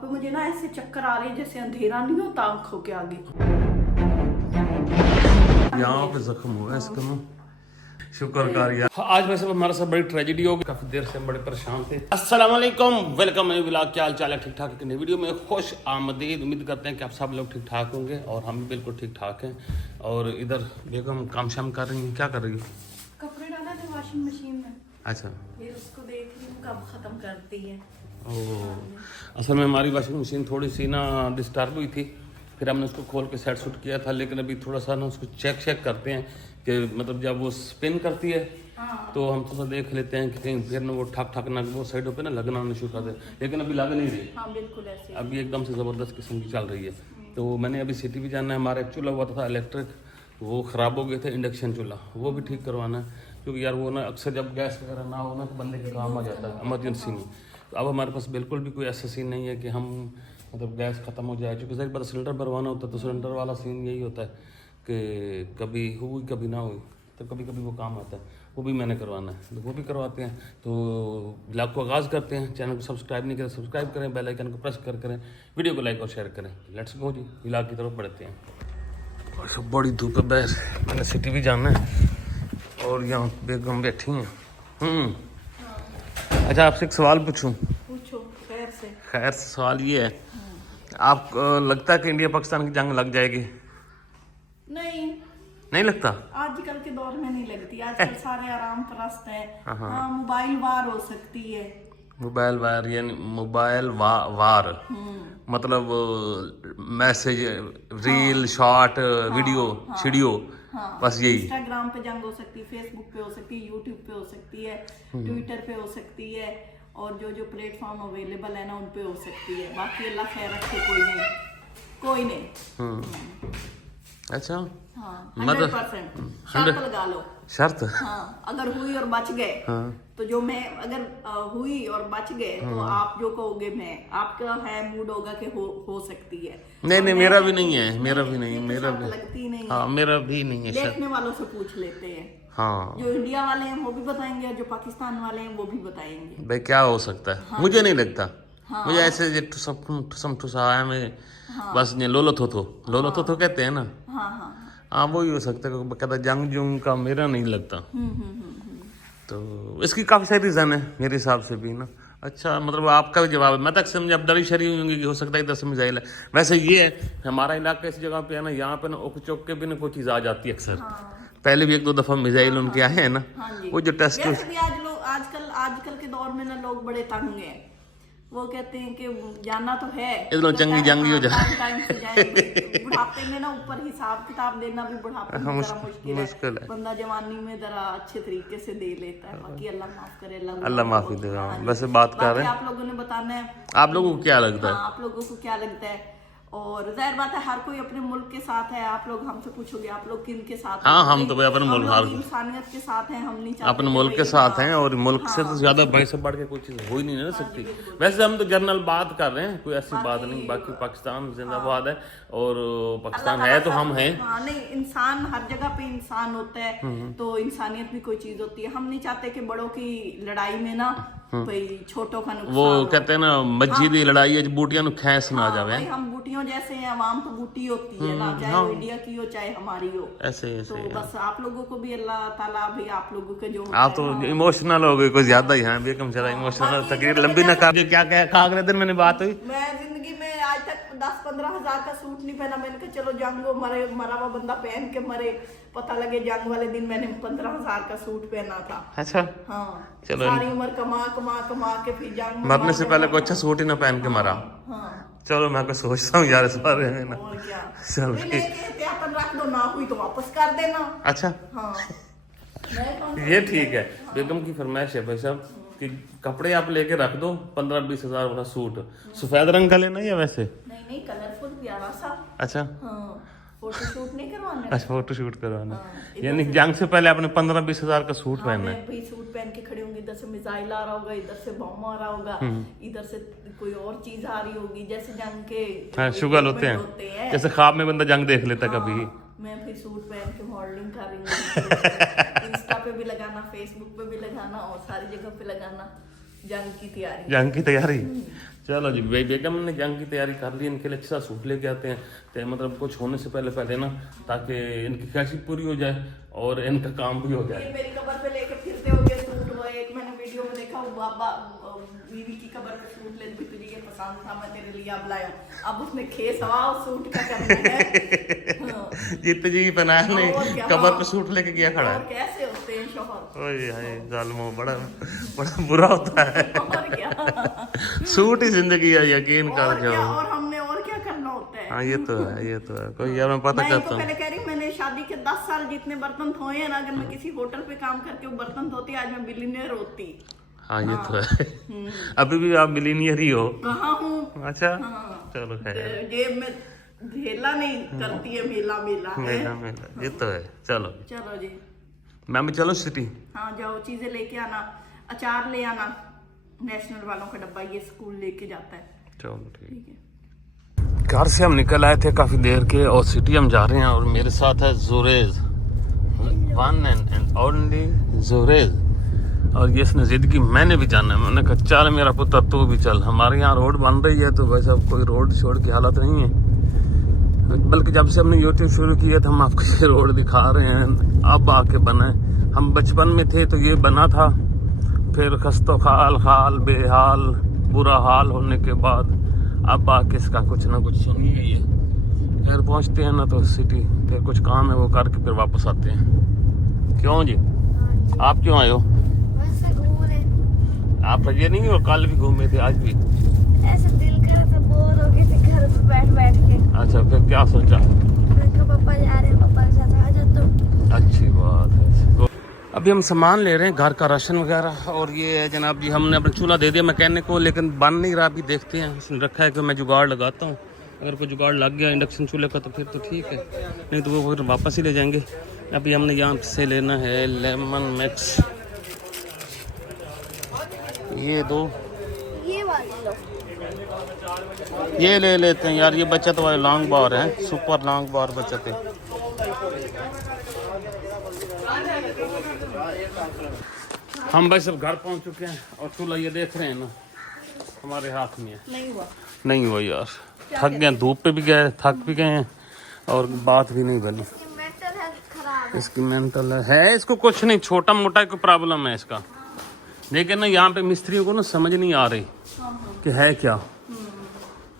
तो मुझे ना ऐसे चक्कर आ रहे हैं जैसे अंधेरा नहीं होता आंखों के आगे। यहाँ पे जख्म हुआ है इसका ना, शुक्र कर यार। आज वैसे हमारे साथ बड़ी ट्रेजेडी हो गई, काफी देर से हम बड़े परेशान थे। अस्सलाम वालेकुम, वेलकम मेरे व्लॉग। क्या हाल चाल है? ठीक ठाक है? नई वीडियो में खुश आमदीद। उम्मीद करते हैं कि आप सब लोग ठीक ठाक होंगे और हम भी बिल्कुल ठीक ठाक हैं। और इधर बेगम काम शाम कर रही हैं। क्या कर रही है? कपड़े डाला थे वॉशिंग मशीन में, अच्छा, फिर उसको देख रही हूँ कब खत्म करती है। असल में हमारी वॉशिंग मशीन थोड़ी सी ना डिस्टर्ब हुई थी, फिर हमने उसको खोल के सेट सूट किया था। लेकिन अभी थोड़ा सा ना उसको चेक करते हैं कि मतलब जब वो स्पिन करती है तो हम थोड़ा देख लेते हैं कि कहीं फिर ना वो ठक ना वो साइडों पे ना लगना नहीं शुरू कर दे। लेकिन अभी लग नहीं रही। हाँ बिल्कुल ऐसे। अभी एकदम से ज़बरदस्त किस्म की चल रही है। तो मैंने अभी सिटी भी जाना है। हमारा एक चूल्हा हुआ था इलेक्ट्रिक, वो ख़राब हो गए थे, इंडक्शन चूल्हा, वो भी ठीक करवाना है। क्योंकि यार वो ना अक्सर जब गैस वगैरह ना हो ना तो बंदे के काम आ जाता है इमरजेंसी में। तो अब हमारे पास बिल्कुल भी कोई ऐसा सीन नहीं है कि हम मतलब गैस ख़त्म हो जाए। क्योंकि एक बार सिलेंडर भरवाना होता है तो सिलेंडर वाला सीन यही होता है कि कभी हुई कभी ना हुई, तो कभी कभी वो काम आता है। वो भी मैंने करवाना है तो वो भी करवाते हैं। तो ब्लॉग को आगाज़ करते हैं। चैनल को सब्सक्राइब नहीं करें, सब्सक्राइब करें, बेल आइकन को प्रेस करें, वीडियो को लाइक और शेयर करें। लेट्स गो जी, ब्लॉग की तरफ बढ़ते हैं। और बड़ी धूप है, बस मैंने सिटी भी जाना है और यहाँ बेगम बैठी हैं। अच्छा, आपसे एक सवाल पूछूं? पूछो। खैर से। खैर सवाल ये है, आपको लगता है कि इंडिया पाकिस्तान की जंग लग जाएगी? नहीं लगता? आजकल के दौर में नहीं लगती। आजकल सारे आराम परस्त हैं। हाँ, मोबाइल वार हो सकती है। मोबाइल वार यानी मोबाइल वार मतलब मैसेज, रील, शॉर्ट, वीडियो, शीडियो, बस यही। इंस्टाग्राम पे जंग हो सकती है, फेसबुक पे हो सकती है, यूट्यूब पे हो सकती है, ट्विटर पे हो सकती है, और जो प्लेटफॉर्म अवेलेबल है ना उन पे हो सकती है। बाकी अल्लाह खैर रखे, कोई नहीं। अच्छा, हाँ, मतलब 100% शर्त लगा लो। शर्त? हाँ, अगर हुई और बच गए तो जो मैं अगर हुई और बच गए तो आप जो कहोगे मैं, आपका है मूड होगा कि हो सकती है। नहीं, मेरा भी नहीं है, मेरा भी नहीं, मेरा भी लगती नहीं। हाँ, मेरा भी नहीं है। देखने वालों से पूछ लेते हैं। हाँ, जो इंडिया वाले हैं वो भी बताएंगे और जो पाकिस्तान वाले हैं वो भी बताएंगे। भाई क्या हो सकता है? हाँ, मुझे नहीं लगता। हाँ, मुझे ऐसे ठुसम ठुसाया में बस लोलो थो कहते हैं ना। हाँ, वही हो सकता है। कहता जंग जुंग का मेरा नहीं लगता। तो इसकी काफ़ी सारी रीज़न है मेरे हिसाब से भी ना। अच्छा, मतलब आपका भी जवाब है। मैं तक समझ अब डरी शरी होंगी कि हो सकता है इधर से मिसाइल है। वैसे ये है, हमारा इलाका इस जगह पे है ना, यहाँ पे ना उक चौक के भी ना कोई चीज़ आ जाती है अक्सर। पहले भी एक दो दफ़ा मिसाइल उनके आए हैं ना, वो जो टेस्ट। आजकल के दौर में ना लोग बड़े तंग हैं। वो कहते हैं कि जाना तो है, इधर जंगी हो जाए। टाइम से जाएंगे। बुढ़ापे में ना ऊपर हिसाब किताब देना भी बुढ़ापे में जरा मुश्किल है। बंदा जवानी में जरा अच्छे तरीके से दे लेता है। बाकी अल्लाह माफ करे, अल्लाह माफी दे। वैसे बात कर रहे हैं, आप लोगों ने बताना है आप लोगों को क्या लगता है? आप लोगों को क्या लगता है? और जाहिर बात है हर कोई अपने मुल्क के साथ है। आप लोग हमसे पूछोगे आप लोग किन के साथ? हाँ, हम तो भाई अपने मुल्क, इंसानियत के साथ हैं। हम नहीं चाहते अपने मुल्क के साथ हैं और मुल्क से तो ज्यादा भाई से बढ़ के कोई चीज हो ही नहीं ना सकती। वैसे हम तो जनरल बात कर रहे हैं, कोई ऐसी बात नहीं। बाकी पाकिस्तान जिंदाबाद है और पाकिस्तान है तो हम हैं। नहीं, इंसान हर जगह पे इंसान होता है, तो इंसानियत भी कोई चीज होती है। हम नहीं चाहते कि बड़ों की लड़ाई में ना भाई छोटों का नुकसान। वो कहते हैं ना मस्जिदी लड़ाई है, बूटियां नु खैस ना आ जावे। हम बूटियों जैसे हैं, अवाम तो बूटी होती है ना, चाहे वो इंडिया की हो चाहे हमारी हो। ऐसे तो बस आप लोगों को भी अल्लाह ताला भी आप लोगों के जो आप तो इमोशनल हो गए कुछ ज्यादा ही हैं। बेगम जरा इमोशनल तकरीर लंबी ना कर। क्या कहा अगले दिन मैंने बात हुई, मैं जिंदगी में आज तक 10-15 हजार का सूट नहीं पहना। मैंने कहा चलो जंग हो, मरा हुआ बंदा पहन के मरे, पता लगे जंग वाले दिन मैंने 15,000 का सूट पहना था। अच्छा, हाँ, चलो सारी उम्र कमा के फिर जंग मरने से पहले कोई अच्छा सूट ही ना पहन के मरा। चलो मैं कुछ सोचता हूँ यार इस बारे में ना। और क्या, चलो एहतियातन रख दो, ना हुई तो वापस कर देना। अच्छा, हाँ, ये ठीक है। बेगम की फरमाइश है भाई साहब कि कपड़े आप लेके रख दो, 15-20 हजार वाला सूट। सफेद रंग का लेना या वैसे? नहीं, कलरफुल प्यारा सा। अच्छा, फोटोशूट नहीं करवाना? अच्छा, फोटो शूट करवाना। यानी जंग से पहले आपने 15-20 हजार का सूट पहनना है। भाई सूट पहन के खड़े होंगे, इधर से मिसाइल आ रहा होगा, इधर से बम आ रहा होगा, इधर से कोई और चीज आ रही होगी, जैसे जंग के शुगल होते हैं, जैसे ख्वाब में बंदा जंग देख लेता कभी। मैं फिर सूट पहन के मॉडलिंग कर रही हूँ। इंस्टा पे भी लगाना, फेसबुक पे भी लगाना और सारी जगह पे लगाना। जंग की तैयारी। चलो जी बेगम ने जंग की तैयारी कर ली, इनके लिए अच्छा सूट लेके आते हैं तो मतलब कुछ होने से पहले पहले ना, ताकि इनकी ख्वाहिश पूरी हो जाए और इनका काम भी हो जाए। ये मेरी कबर पे लेके फिरते होगे सूट, वो एक मैंने वीडियो में देखा, वो बाबा बीवी की कबर पे सूट ले, तुझे ये पसंद था, मैं तेरे लिए अब लाया। अब उसने खेस हवा सूट का करना है। जीत जी बनाया नहीं, और क्या, कबर हाँ। पे सूट लेके गया खड़ा और है। कैसे होते हैं शोहर, ओए हाय जालिमो, बड़ा बड़ा बुरा होता है। और क्या, सूट ही जिंदगी है, यकीन कर और क्या, जाओ। और हमने और क्या करना होता है। हाँ ये तो है, ये तो है। कोई यार मैं पता मैं इनको करता हूँ। पहले कह रही हूँ, मैंने शादी के 10 साल जितने बर्तन धोए हैं ना, अगर मैं किसी होटल पे काम करके वो बर्तन धोती, आज मैं बिलियनियर होती। हाँ ये तो है। अभी भी आप बिलीनियर ही हो। कहाँ हूँ, अच्छा हाँ। चलो खैर, जेब में ढेला नहीं करती है, मेला मेला है। मेला मेला, ये तो है। चलो चलो जी, मैं भी चलो सिटी। हाँ जाओ, चीजें लेके आना, अचार ले आना, नेशनल वालों का डब्बा ये स्कूल लेके जाता है। चलो ठीक। ठीक है। घर से हम निकल आए थे काफी देर के और सिटी हम जा रहे हैं, और मेरे साथ है जुरेज, वन एंड ओनली जुरेज। और ये इसने जिद की मैंने भी जाना है। मैंने कहा चल मेरा पुत्र तू भी चल, हमारे यहाँ रोड बन रही है तो वैसे अब कोई रोड छोड़ की हालत नहीं है, बल्कि जब से हमने यूट्यूब शुरू किया था हम आपको ये रोड दिखा रहे हैं, अब आके बना है। हम बचपन में थे तो ये बना था, फिर खस्तो हाल बेहाल बुरा हाल होने के बाद अब आके इसका कुछ ना कुछ सुनिए ही है। फिर पहुंचते हैं ना तो सिटी, फिर कुछ काम है वो करके फिर वापस आते हैं। क्यों जी, आप क्यों आए हो? आप ये नहीं हो, कल भी घूमे थे आज भी? ऐसे दिल करा था, बोर हो गए थे घर पे बैठ के। अच्छा फिर क्या सोचा? मैंने कहा पापा जा रहे हैं, पापा के साथ आ जा तुम। अच्छी बात है। तो अभी हम सामान ले रहे हैं, घर का राशन वगैरह, और ये है जनाब जी हमने अपना चूल्हा दे दिया मैकेनिक को, लेकिन बन नहीं रहा। अभी देखते हैं, उसने रखा है कि मैं जुगाड़ लगाता हूँ, अगर कोई जुगाड़ लग गया इंडक्शन चूल्हे का तो फिर तो ठीक है, नहीं तो वो फिर वापस ही ले जाएंगे। अभी हमने यहाँ से लेना है लेमन मिक्स, ये दो, ये वाले लो। ये ले लेते हैं यार, ये बचत वाले लॉन्ग बार है, सुपर लॉन्ग बार बचत है। हम भाई सब घर पहुंच चुके हैं और चूल्हा ये देख रहे हैं ना हमारे हाथ में है। नहीं हुआ यार, थक गए, धूप पे भी गए, थक भी गए हैं और बात भी नहीं बनी। ये मेंटल हेल्थ खराब है। इसकी मेंटल है, इसको कुछ नहीं, छोटा मोटा कोई प्रॉब्लम है इसका, लेकिन ना यहाँ पे मिस्त्रियों को ना समझ नहीं आ रही कि है क्या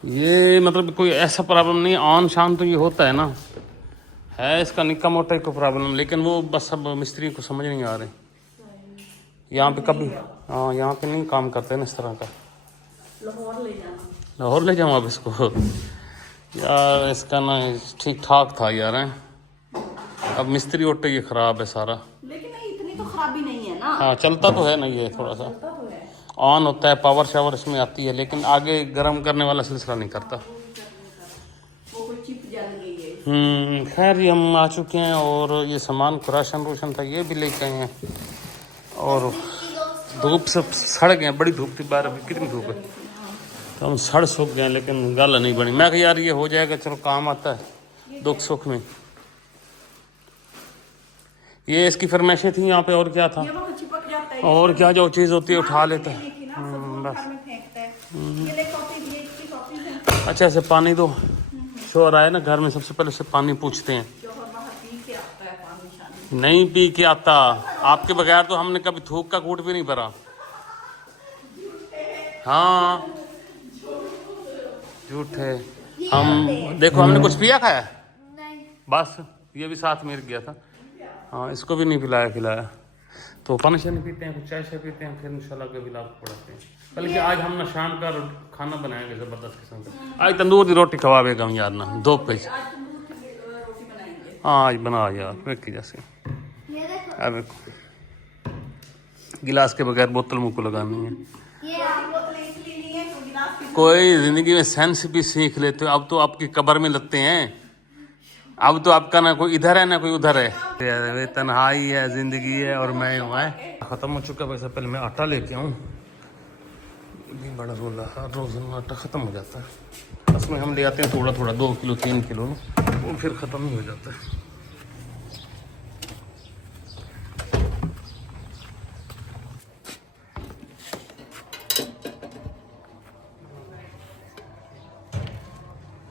ये, मतलब कोई ऐसा प्रॉब्लम नहीं, ऑन शाम तो ये होता है ना, है इसका निक्का मोटा ही कोई प्रॉब्लम, लेकिन वो बस अब मिस्त्रियों को समझ नहीं आ रही। यहाँ पे कभी, हाँ यहाँ पे नहीं काम करते ना इस तरह का। लाहौर ले जाऊँ अब इसको यार, इसका ना ठीक ठाक था यार है? अब मिस्त्री ओटे ये खराब है सारा। लेकिन नहीं, इतनी तो खराबी नहीं है ना। हाँ चलता तो है ना, ये थोड़ा सा ऑन होता है, पावर शावर इसमें आती है, लेकिन आगे गर्म करने वाला सिलसिला नहीं करता। वो कोई चिप जल गई है। खैर ये हम आ चुके हैं, और ये सामान राशन रोशन था ये भी लेके आए हैं, और धूप से सड़ गए, बड़ी धूप थी बाहर, अभी कितनी धूप है, तो हम सड़ सूख गए, लेकिन गल नहीं बनी। मैं कहा यार ये हो जाएगा, चलो काम आता है दुख सुख में। ये इसकी फरमाइशें थी यहाँ पे, और क्या था, ये वो चिपक जाता है, और क्या जो चीज़ होती है उठा लेता है। देखी ना, सब लोग घर में फेंकता है। ये ले कॉफी, ये इसकी कॉफी है। अच्छा ऐसे पानी दो, शोर आए ना घर में, सबसे पहले से पानी पूछते हैं। जो बाहर पी के आता है पानी शानी। नहीं पी के आता, आपके बगैर तो हमने कभी थूक का कूट भी नहीं भरा। हाँ झूठ है। हम देखो हमने कुछ पिया खाया नहीं। बस, ये भी साथ में गया था। हाँ इसको भी नहीं पिलाया खिलाया, तो पानी शानी पीते हैं, कुछ चाय शाय पीते हैं, फिर इंशाल्लाह कभी लाभ पढ़ाते हैं। बल्कि आज हम ना शाम का खाना बनाएंगे ज़बरदस्त किस्म का, आज तंदूर की रोटी खवाएगा हम यार ना, दो पेज। हाँ आज बना यार वेट की जैसे। ये देखो, अब गिलास के बगैर बोतल मुँह को लगानी है। ये बोतलें इसलिए नहीं है तो गिलास की कोई जिंदगी में सेंस भी सीख लेते हो, अब तो आपकी कब्र में लगते हैं, अब तो आपका ना कोई इधर है ना कोई उधर है, तन्हाई है जिंदगी है, और मैं हूँ है। खत्म हो चुका, वैसे पहले मैं आटा लेके आऊँ, भी बड़ा रोला हर रोज आटा ख़त्म हो जाता है। उसमें हम ले आते हैं थोड़ा थोड़ा, 2 किलो 3 किलो, वो फिर ख़त्म ही हो जाता है।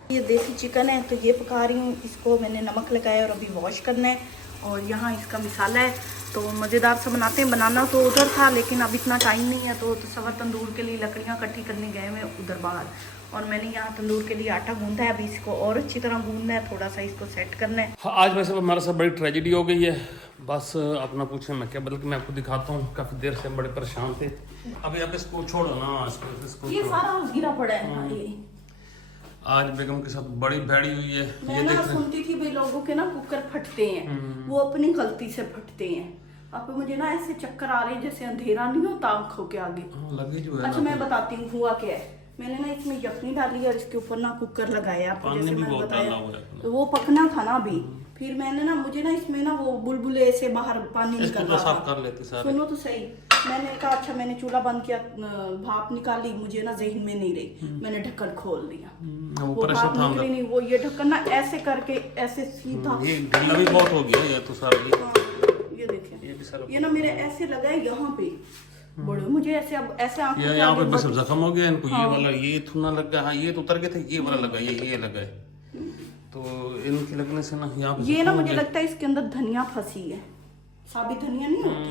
ये देसी चिकन है तो ये पका रही हूँ। इसको मैंने नमक लगाया और अभी वॉश करना है। और यहाँ इसका मिसाला है तो मज़ेदार से बनाते हैं। बनाना तो उधर था लेकिन अब इतना टाइम नहीं है तो सवा तंदूर के लिए लकड़ियाँ इकट्ठी करने गए हुए उधर बाहर। और मैंने यहाँ तंदूर के लिए आटा गूंदा है। अभी इसको और अच्छी तरह गूंदना है, थोड़ा सा इसको सेट करना है। हाँ, आज वैसे हमारे साथ बड़ी ट्रेजेडी हो गई है। बस अपना पूछे मैं क्या, बल्कि मैं आपको दिखाता हूँ। काफ़ी देर से हम बड़े परेशान थे। अभी आप इसको छोड़ो ना, इसको ये सारा गिरा पड़ा है ना। ये आज बेगम के साथ बड़ी भैड़ी हुई है। मैं ना सुनती थी भाई लोगों के ना कुकर फटते हैं, वो अपनी गलती से फटते हैं। अब मुझे ना ऐसे चक्कर आ रहे हैं जैसे अंधेरा नहीं होता आंखों के आगे। लगी जो है। अच्छा मैं बताती हूँ हुआ क्या है। मैंने ना इसमें यखनी डाली और इसके ऊपर ना कुकर लगाया आपको, जैसे मैंने बताया तो वो पकना था ना अभी। फिर मैंने ना मुझे ना इसमें ना वो बुलबुले से बाहर पानी निकल रहा साफ कर लेते सारे। सुनो तो सही, मैंने कहा अच्छा मैंने चूल्हा बंद किया, भाप निकाली, मुझे ना जहन में नहीं रही, मैंने ढक्कन खोल दिया। वो भाप निकली नहीं। वो ये ढक्कन ना ऐसे करके ऐसे सीधा, ये ढीला भी बहुत हो गया ये तो सारा। ये देखिए ये ना मेरे ऐसे लगा है यहाँ पे बड़े, मुझे ऐसे अब ऐसे आंखों के यहाँ पे आगे बस जख्म हो गया इनको। ये वाला ये थुना लग गया। हाँ ये तो उतर गए थे, ये वाला लगा, ये लगा है। तो इनके लगने से ना यहाँ पे ये ना मुझे लगता है इसके अंदर धनिया फंसी है। साबित धनिया नहीं होती,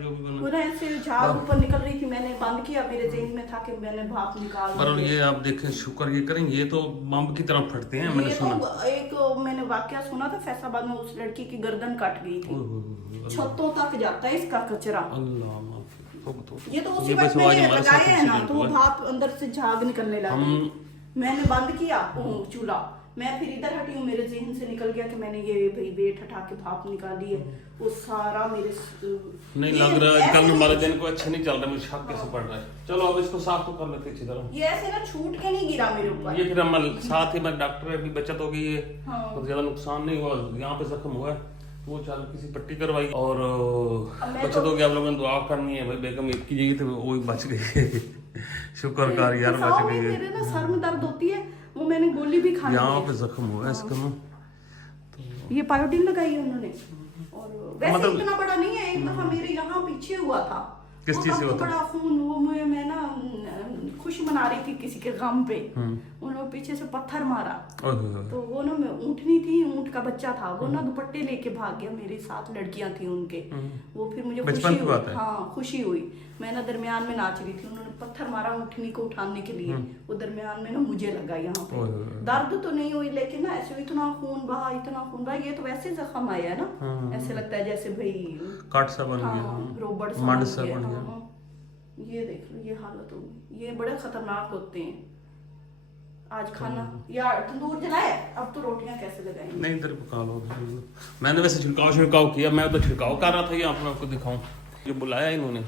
जो भी बना। पूरा ऐसे झाग ऊपर निकल रही थी। मैंने बंद किया, मेरे जहन में था कि मैंने भाप निकाल पर ये आप देखें, शुक्र ये करें, ये तो बम की तरह फटते हैं। मैंने सुना तो एक मैंने वाकया सुना था फैसलाबाद में, उस लड़की की गर्दन कट गई थी। छतों तक जाता है इसका कचरा। ये तो उसी वक्त मैंने लगाया है ना तो वो भाप अंदर से झाग निकलने लगी। मैंने बंद किया चूल्हा, मैं फिर इधर हटी हूँ, मेरे जहन से निकल गया कि मैंने ये भाई वेट हटा के भाप निकाली है। वो सारा मेरे नहीं लग रहा है कल हमारे दिन को अच्छे नहीं चल रहा, मुझे शक कैसे पड़ रहा है। चलो अब इसको साफ तो कर लेते अच्छी तरह। ये ऐसे ना छूट के नहीं गिरा मेरे ऊपर। ये फिर हम साथ ही मैं डॉक्टर की बचत हो गई है। तो ज्यादा नुकसान नहीं हुआ, यहाँ पे जख्म हुआ है वो चल किसी पट्टी करवाई और बचत हो गया। आप लोगों ने दुआ करनी है भाई, बेगम एक की जगह तो वो बच गई। शुक्र कर यार बच गई है। मेरे ना सर में दर्द होती है, वो मैंने गोली भी खाई है। यहाँ पे जख्म हुआ है इसका ना, तो ये पायोडीन लगाई है उन्होंने। और वैसे मतलब इतना बड़ा नहीं है, एक दफा मेरे यहाँ पीछे हुआ था। किस चीज से होता? बड़ा खून, वो मैं ना खुशी मना रही थी किसी के गम पे, उन्होंने पीछे से पत्थर मारा। तो वो ना मैं ऊँटनी थी, ऊँट का बच्चा था, वो ना दुपट्टे लेके भाग गया। मेरे साथ लड़कियां थी उनके, वो फिर मुझे खुशी हुई। हाँ खुशी हुई। मैं ना दरमियान में नाच रही थी, उन्होंने पत्थर मारा ऊँटनी को उठाने के लिए, वो दरमियान में ना मुझे लगा यहाँ पे। दर्द तो नहीं हुई लेकिन ना ऐसे इतना खून बहा, इतना खून बहा। ये तो वैसे जख्म आया है ना, ऐसे लगता है जैसे भाई काट सा बन गया, रोबोट सा बन गया। ये देख लो ये हालत होगी। ये बड़े खतरनाक होते हैं। आज खाना या तंदूर जलाए, अब तो रोटियां कैसे लगाएंगे? नहीं इधर पका लो। मैंने वैसे छिड़काव किया, मैं तो छिड़काव कर रहा था। ये आपको दिखाऊं, ये बुलाया इन्होंने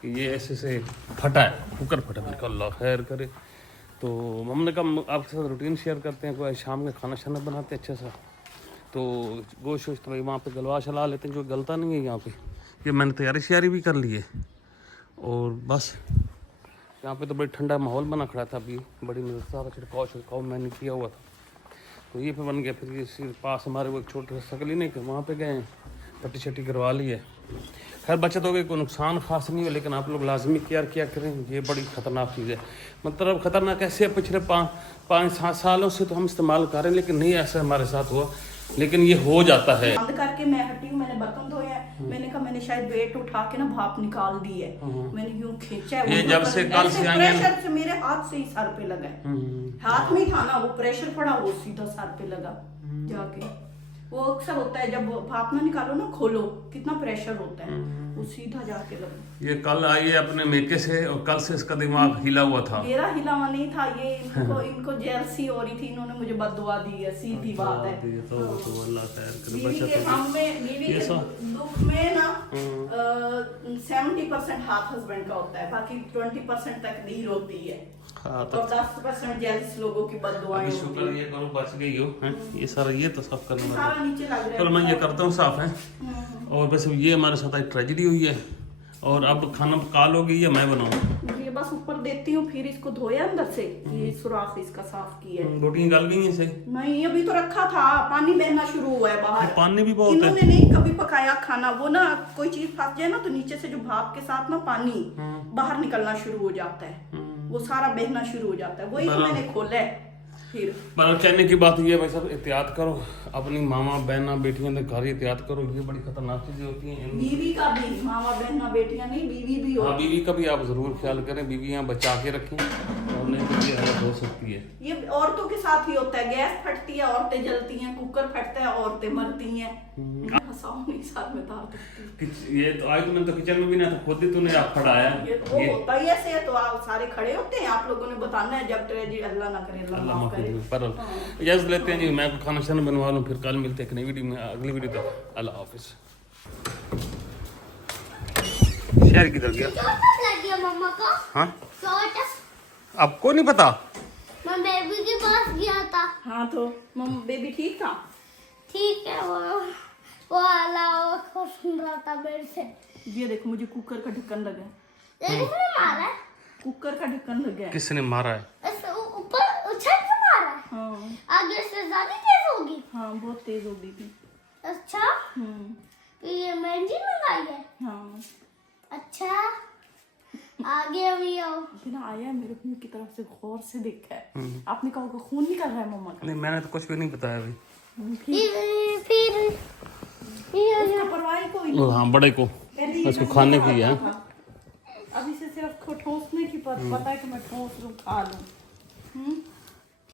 कि ये ऐसे से फटा है, कुकर फटा। मैंने कहा अल्लाह खैर करे। तो हमने कहा आपके साथ रूटीन शेयर करते हैं, कोई शाम में खाना शाना बनाते हैं अच्छा सा। तो गोश्त वोश्त भाई वहाँ पे गलवा शला लेते हैं, जो गलता नहीं है यहाँ पे। ये मैंने तैयारी श्यारी भी कर ली है और बस यहाँ पे तो बड़ी ठंडा माहौल बना खड़ा था। अभी बड़ी मज़ेदार छिड़काव मैंने किया हुआ था, तो ये पे बन गया। फिर इसी पास हमारे वो एक छोटे सा क्लिनिक है, वहाँ पे गए, पट्टी शट्टी करवा ली है। खैर बचत हो गई, कोई नुकसान खास नहीं हो, लेकिन आप लोग लाजमी केयर किया करें। ये बड़ी ख़तरनाक चीज़ है। मतलब ख़तरनाक ऐसे पिछले 5-7 सालों से तो हम इस्तेमाल कर रहे हैं, लेकिन नहीं ऐसा हमारे साथ हुआ, लेकिन ये हो जाता है। बंद करके मैं हटी हूँ, मैंने बर्तन धोए हैं। मैंने कहा मैंने शायद वेट उठा के ना भाप निकाल दी है, मैंने यूं खींचा है। ये जब से कल से आई है प्रेशर से मेरे हाथ से ही सर पे लगा है। हाथ में था ना वो प्रेशर पड़ा, वो सीधा सर पे लगा जाके। वो अक्सर होता है जब भाप ना निकालो ना, खोलो कितना प्रेशर होता है, वो सीधा जाके लगा। ये कल आई है अपने मेके से और कल से इसका दिमाग हिला हुआ था। मेरा हिला हुआ नहीं था, ये इनको जेलसी हो रही थी, इन्होंने मुझे बददुआ दी है, सीधी बात है। तो अल्लाह खैर करे। बीवी के हम में, बीवी के दुख में ना 70% हाथ हस्बैंड का होता है, बाकी 20% तकदीर होती है। हाँ, तो 10% जेलस लोगों की बददुआएं होती शुक्र ये करो बच गई हो। ये सारा ये तो साफ करना सारा नीचे लग रहा है। चलो मैं ये करता हूँ साफ है। और बस ये हमारे साथ एक ट्रेजेडी हुई है। और अब खाना पका लोगी या मैं बनाऊँ? ये बस ऊपर देती हूँ, फिर इसको धोया अंदर से, ये सुराख इसका साफ किया है। रोटी निकाल गई है सही? नहीं अभी तो रखा था, पानी बहना शुरू हुआ है बाहर। पानी भी बहुत है। इन्होंने नहीं कभी पकाया खाना, वो ना कोई चीज फंस जाए ना तो नीचे से जो भाप के साथ ना पानी बाहर निकलना शुरू हो जाता है, वो सारा बहना शुरू हो जाता है। वही तो मैंने खोला है। फिर पर कहने की बात ये है भाई साहब, एहतियात करो अपनी मामा बहना बेटियों के घर, एहतियात करो, ये बड़ी खतरनाक चीजें होती हैं। बीवी का भी, मामा बहना बेटियां नहीं, बीवी भी हाँ, होती बीवी का भी आप जरूर ख्याल करें, बीवियां बचा के रखें, और नहीं तो ये हालत हो सकती है। ये औरतों के साथ ही होता है, गैस फटती है औरतें जलती हैं, कुकर फटता है औरतें मरती हैं। हंसाओ नहीं, साथ में तार दीजिए। ये तो आज तुमने तो किचन में भी ना, तो खुद ही तूने आप फड़ाया। ये तो वो होता ही ऐसे है, तो आप सारे खड़े होते हैं, आप लोगों ने बताना है जब ट्रेजेडी, अल्लाह ना करे, अल्लाह अल्लाह माफ माफ करे। करे। पर इजाजत लेते हैं जी, मैं खाना शाना बनवा लूँ, फिर कल मिलते हैं एक नई वीडियो में, अगली वीडियो तक अल्लाह हाफिज। शहर किधर गया? चोट लग गया मम्मा को। हाँ, चोट। आपको नहीं पता? मैं बेबी के पास गया था। हाँ तो बेबी ठीक था? ठीक है, वो अल्लाह को सुन रहा था मेरे से। ये देखो मुझे कुकर का ढक्कन लगा है, लेकिन उसने मारा है। कुकर का ढक्कन लग गया है। किसने मारा है? ऐसे ऊपर उछल के मारा है। हाँ आगे से ज्यादा तेज होगी। हाँ बहुत तेज हो गई थी। अच्छा, तो ये मेहंदी मंगाई है। हाँ अच्छा, आगे अभी आओ। बिना आया मेरे मुंह की तरफ से गौर से देखा है। आपने कहा होगा खून निकल रहा है मम्मा का। नहीं, मैंने तो कुछ भी नहीं बताया अभी। फिर उसका परवाह ही कोई नहीं। हाँ, बड़े को उसको खाने की है। अभी से सिर्फ ठोसने की पता है कि मैं ठोस लूं, खा लूं।